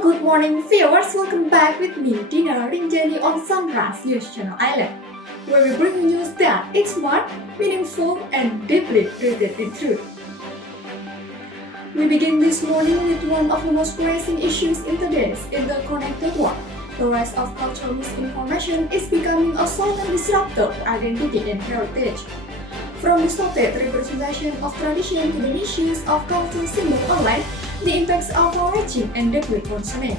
Good morning viewers, welcome back with me Dina Rinjani on Sunrise News Channel Island, where we bring you news that it's smart, meaningful and deeply rooted in truth. We begin this morning with one of the most pressing issues in today's interconnected world. The rise of cultural misinformation is becoming a silent disruptor to identity and heritage. From distorted representation of tradition to the misuse of cultural symbols online, the impacts are far-reaching and deeply concerning.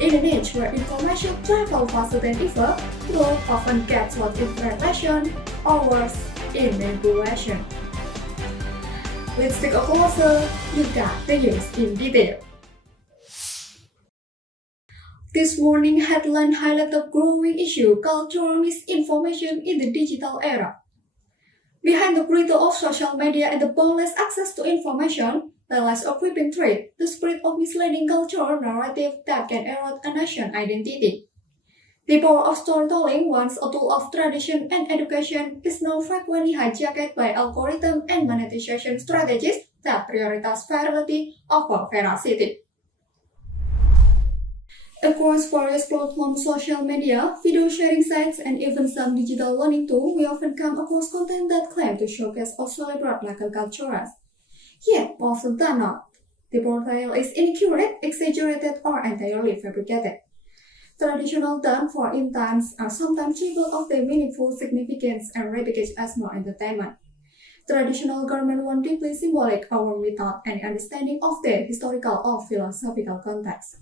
In an age where information travels faster than ever, truth often gets lost in translation or worse, in manipulation. Let's take a closer look at the news in detail. This morning headline highlights the growing issue cultural misinformation in the digital era. Behind the growth of social media and the boundless access to information, there lies a creeping threat, the spread of misleading cultural narrative that can erode a nation's identity. The power of storytelling, once a tool of tradition and education, is now frequently hijacked by algorithms and monetization strategies that prioritize virality over veracity. Across various platforms, social media, video sharing sites, and even some digital learning tools, we often come across content that claim to showcase or celebrate local cultures. Yet, often than not, the portrayal is inaccurate, exaggerated, or entirely fabricated. Traditional dance, for instance, are sometimes stripped of their meaningful significance and repackaged as more entertainment. Traditional garments were deeply symbolic or without any understanding of their historical or philosophical context.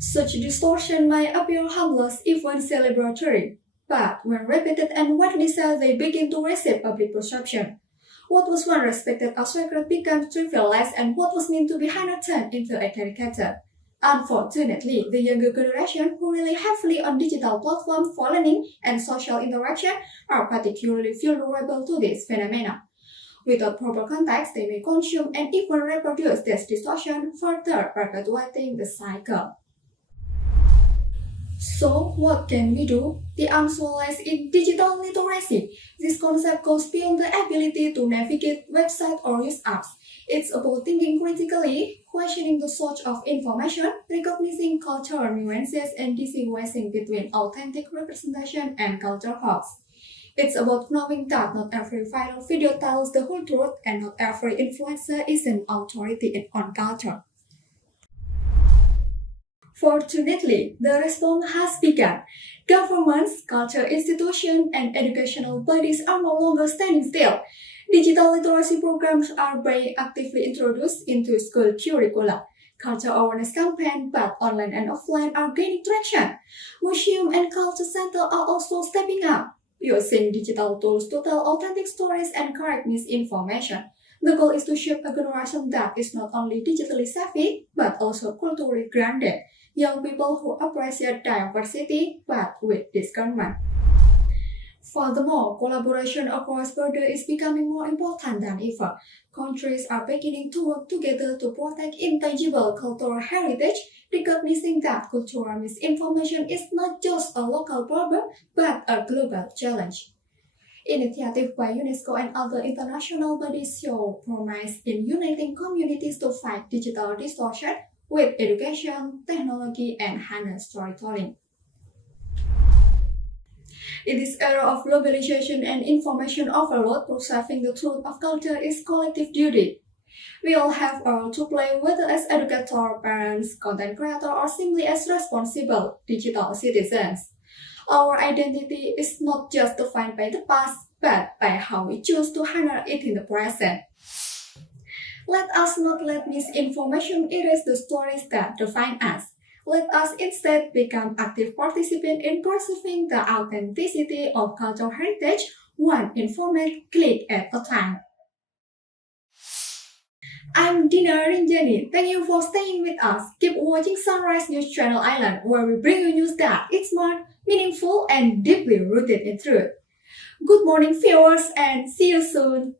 Such distortion may appear harmless, even celebratory, but when repeated and widely said, they begin to receive public perception. What was once respected as sacred becomes trivialized, and what was meant to be honored turned into a caricature. Unfortunately, the younger generation, who rely heavily on digital platforms for learning and social interaction, are particularly vulnerable to this phenomena. Without proper context, they may consume and even reproduce this distortion, further perpetuating the cycle. So, what can we do? The answer lies in digital literacy. This concept goes beyond the ability to navigate websites or use apps. It's about thinking critically, questioning the source of information, recognizing cultural nuances, and distinguishing between authentic representation and culture hoax. It's about knowing that not every viral video tells the whole truth, and not every influencer is an authority on culture. Fortunately, the response has begun. Governments, cultural institutions, and educational bodies are no longer standing still. Digital literacy programs are being actively introduced into school curricula. Culture awareness campaigns, both online and offline, are gaining traction. Museums and culture centers are also stepping up, using digital tools to tell authentic stories and correct misinformation. The goal is to shape a generation that is not only digitally savvy, but also culturally grounded. Young people who appreciate diversity, but with discernment. Furthermore, collaboration across borders is becoming more important than ever. Countries are beginning to work together to protect intangible cultural heritage, recognizing that cultural misinformation is not just a local problem, but a global challenge. Initiatives by UNESCO and other international bodies show promise in uniting communities to fight digital distortion with education, technology, and harness storytelling. In this era of globalization and information overload, preserving the truth of culture is collective duty. We all have a role to play, whether as educators, parents, content creators, or simply as responsible digital citizens. Our identity is not just defined by the past, but by how we choose to honor it in the present. Let us not let misinformation erase the stories that define us. Let us instead become active participants in preserving the authenticity of cultural heritage, one informed click at a time. I'm Dina Rinjani. Thank you for staying with us. Keep watching Sunrise News Channel Island, where we bring you news that is smart, meaningful, and deeply rooted in truth. Good morning, viewers, and see you soon.